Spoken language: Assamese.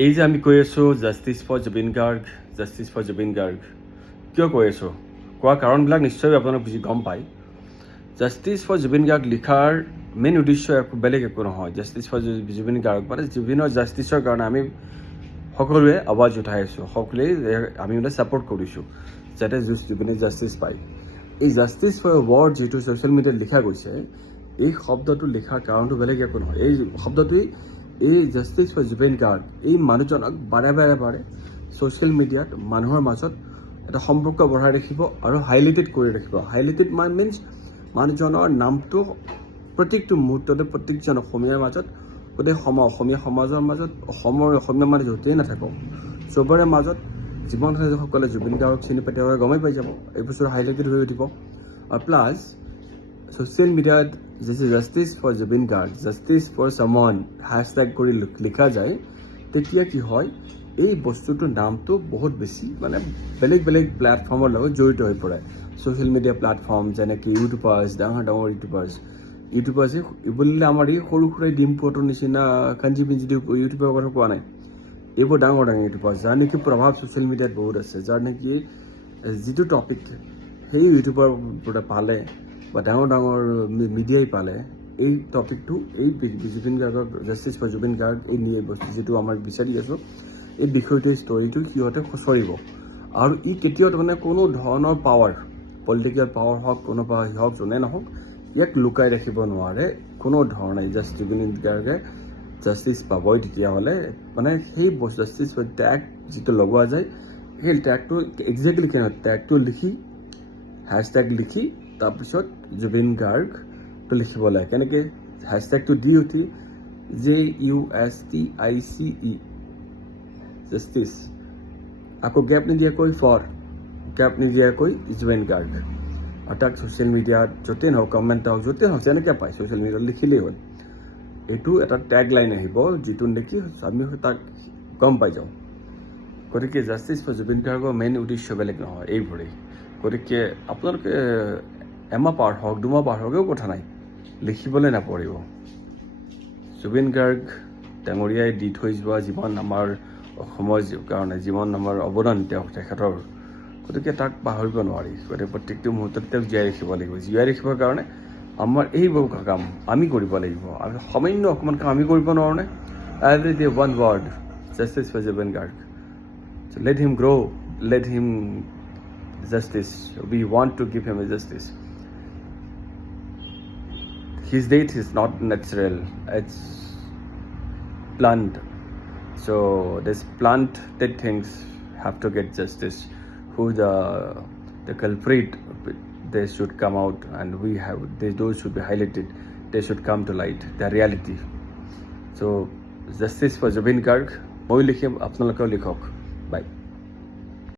এই যে আমি কৈ আছোঁ justice for Zubeen Garg, justice for Zubeen Garg, কিয় কৈ আছোঁ? কোৱা কাৰণবিলাক নিশ্চয় আপোনালোক বুজি গম পায়। জাষ্টিছ ফৰ জুবিন গাৰ্গ লিখাৰ মেইন উদ্দেশ্য বেলেগ একো নহয়। জাষ্টিছ ফৰ জুবিন গাৰ্গ মানে জুবিনৰ জাষ্টিছৰ কাৰণে আমি সকলোৱে আৱাজ উঠাই আছোঁ, সকলোৱে আমি মানে ছাপোৰ্ট কৰিছোঁ যাতে জুবিনে জাষ্টিছ পায়। এই জাষ্টিছ ফৰ ৱৰ্ড যিটো ছ'চিয়েল মিডিয়াত লিখা গৈছে, এই শব্দটো লিখাৰ কাৰণটো বেলেগ একো নহয়। এই শব্দটোৱেই এই জাষ্টিছ ফৰ জুবিন গাৰ্গ এই মানুহজনক বাৰে ছ'চিয়েল মিডিয়াত মানুহৰ মাজত এটা সম্পৰ্ক বঢ়াই ৰাখিব আৰু হাইলাইটেড কৰি ৰাখিব। হাইলাইটেড মিনছ মানুহজনৰ নামটো প্ৰত্যেকটো মুহূৰ্ততে প্ৰত্যেকজন অসমীয়াৰ মাজত, গোটেই অসমীয়া সমাজৰ মাজত, অসমীয়া মানুহ য'তেই নাথাকক চবৰে মাজত যিমানসকলে জুবিন গাৰ্গক চিনি পায় তেওঁলোকে গমেই পাই যাব। এই বছৰ হাইলাইটেড হৈ উঠিব। আৰু প্লাছ ছ'চিয়েল মিডিয়াত যেতিয়া justice for Zubeen Garg, justice for চামৱান হেছটেগ কৰি লিখা যায়, তেতিয়া কি হয়, এই বস্তুটোৰ নামটো বহুত বেছি মানে বেলেগ প্লেটফৰ্মৰ লগত জড়িত হৈ পৰে। ছ'চিয়েল মিডিয়া প্লেটফৰ্ম যেনেকৈ ইউটিউবাৰ্ছ, ডাঙৰ ইউটিউবাৰ্ছে বুলিলে আমাৰ এই সৰু সুৰা ডিম্পুহঁতৰ নিচিনা কাঞ্জি পিঞ্জি ইউটিউবৰ কথা কোৱা নাই। এইবোৰ ডাঙৰ ইউটিউবাৰ যাৰ নেকি প্ৰভাৱ ছ'চিয়েল মিডিয়াত বহুত আছে, যাৰ নেকি যিটো টপিক সেই ইউটিউবৰ পৰা পালে বা ডাঙৰ মিডিয়াই পালে, এই টপিকটো এই জুবিন গাৰ্গৰ জাষ্টিছ ফৰ জুবিন গাৰ্গ এই বস্তু যিটো আমাৰ বিচাৰি আছোঁ, এই বিষয়টো ষ্টৰিটো সিহঁতে খুচৰিব। আৰু ই কেতিয়াও মানে কোনো ধৰণৰ পাৱাৰ, পলিটিকেল পাৱাৰ হওক, কোনো পাৱাৰ হওক, যোনে নহওক, ইয়াক লুকাই ৰাখিব নোৱাৰে কোনো ধৰণে। জুবিন গাৰ্গে জাষ্টিছ পাবই তেতিয়াহ'লে মানে সেই জাষ্টিছ ফৰ টেগ যিটো লগোৱা যায়, সেই টেগটো একজেক্টলি কেনেকৈ টেগটো লিখি হেছটেগ লিখি তাৰপিছত জুবিন গাৰ্গটো লিখিব লাগে। কেনেকৈ হেছটেগটো দি উঠি JUSTICE জাষ্টিছ, আকৌ গেপ নিদিয়াকৈ গেপ নিদিয়াকৈ জুবিন গাৰ্গ, আৰু তাক ছ'চিয়েল মিডিয়াত য'তেই নহওক, কমেণ্ট হওক, য'তেই হওক, যেনেকৈ পায় ছ'চিয়েল মিডিয়াত লিখিলেই হ'ল। এইটো এটা টেগ লাইন আহিব যিটো নেকি আমি তাক গম পাই যাওঁ। গতিকে জাষ্টিছ ফৰ জুবিন গাৰ্গৰ মেইন উদ্দেশ্য বেলেগ নহয়, এইবোৰেই। গতিকে আপোনালোকে এমাহ পাৰ হওক, দুমাহ পাৰ হওকেও কথা নাই, লিখিবলৈ নপৰিব। জুবিন গাৰ্গ ডাঙৰীয়াই দি থৈ যোৱা যিমান আমাৰ অসমৰ কাৰণে যিমান আমাৰ অৱদান তেখেতৰ, গতিকে তাক পাহৰিব নোৱাৰি। গতিকে প্ৰত্যেকটো মুহূৰ্তত তেওঁক জীয়াই ৰাখিব লাগিব। জীয়াই ৰাখিবৰ কাৰণে আমাৰ এইবোৰ কাম আমি কৰিব লাগিব। আমি সামান্য অকণমান কাম আমি কৰিব নোৱাৰোঁনে? Every day one word, justice for Zubeen Garg. So let him grow, let him justice. We want to give him a justice. His death is not natural, it's planned. So this planted things have to get justice. Who the culprit, they should come out, and those should be highlighted. They should come to light, the reality. So justice for Jubin Garg, moi likhem, apnalokeও likhok. Bye.